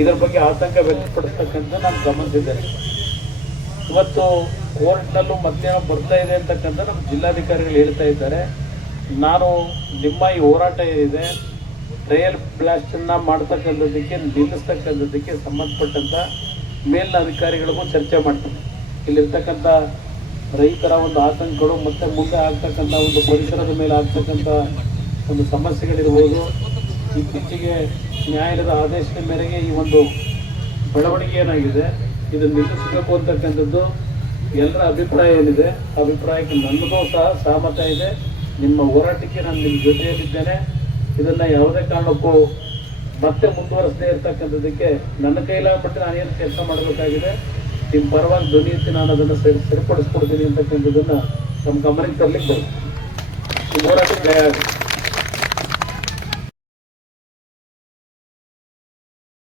ಇದರ ಬಗ್ಗೆ ಆತಂಕ ವ್ಯಕ್ತಪಡಿಸ್ತಕ್ಕಂಥ ನಾನು ಗಮನಿಸಿದ್ದೇನೆ ಇವತ್ತು ಕೋರ್ಟ್ನಲ್ಲೂ ಮಧ್ಯಾಹ್ನ ಬರ್ತಾ ಇದೆ ಅಂತಕ್ಕಂಥ ನಮ್ಮ ಜಿಲ್ಲಾಧಿಕಾರಿಗಳು ಹೇಳ್ತಾ ಇದ್ದಾರೆ. ನಾನು ನಿಮ್ಮ ಈ ಹೋರಾಟ ಏನಿದೆ, ಟ್ರಯಲ್ ಬ್ಲಾಸ್ಟನ್ನು ಮಾಡ್ತಕ್ಕಂಥದ್ದಕ್ಕೆ, ನಿಲ್ಲಿಸ್ತಕ್ಕಂಥದ್ದಕ್ಕೆ ಸಂಬಂಧಪಟ್ಟಂಥ ಮೇಲಿನ ಅಧಿಕಾರಿಗಳಿಗೂ ಚರ್ಚೆ ಮಾಡ್ತೀನಿ. ಇಲ್ಲಿರ್ತಕ್ಕಂಥ ರೈತರ ಒಂದು ಆತಂಕಗಳು ಮತ್ತೆ ಮುಂದೆ ಆಗ್ತಕ್ಕಂಥ ಒಂದು ಪರಿಸರದ ಮೇಲೆ ಆಗ್ತಕ್ಕಂಥ ಒಂದು ಸಮಸ್ಯೆಗಳಿರ್ಬೋದು ಇತ್ತೀಚೆಗೆ ನ್ಯಾಯಾಲಯದ ಆದೇಶದ ಮೇರೆಗೆ ಈ ಒಂದು ಬೆಳವಣಿಗೆ ಏನಾಗಿದೆ ಇದನ್ನು ನಿಲ್ಲಿಸಬೇಕು ಅಂತಕ್ಕಂಥದ್ದು ಎಲ್ಲರ ಅಭಿಪ್ರಾಯ ಏನಿದೆ ಅಭಿಪ್ರಾಯಕ್ಕೆ ನನ್ನದೂ ಸಹ ಸಹಮತ ಇದೆ. ನಿಮ್ಮ ಹೋರಾಟಕ್ಕೆ ನಾನು ನಿಮ್ಮ ಜೊತೆಯಲ್ಲಿದ್ದೇನೆ. ಇದನ್ನು ಯಾವುದೇ ಕಾರಣಕ್ಕೂ ಮತ್ತೆ ಮುಂದುವರಿಸದೇ ಇರ್ತಕ್ಕಂಥದ್ದಕ್ಕೆ ನನ್ನ ಕೈಲಾಗ್ಬಿಟ್ಟು ನಾನೇನು ಕೆಲಸ ಮಾಡಬೇಕಾಗಿದೆ, ನಿಮ್ಮ ಪರವಾಗಿ ಧ್ವನಿ ನಾನು ಅದನ್ನು ಸರಿ ಸರಿಪಡಿಸ್ಕೊಡ್ತೀನಿ ಅಂತಕ್ಕಂಥದ್ದನ್ನು ನಮ್ಮ ಗಮನಕ್ಕೆ ತರಲಿಕ್ಕೆ ಬರುತ್ತೆ ಹೋರಾಟಕ್ಕೆ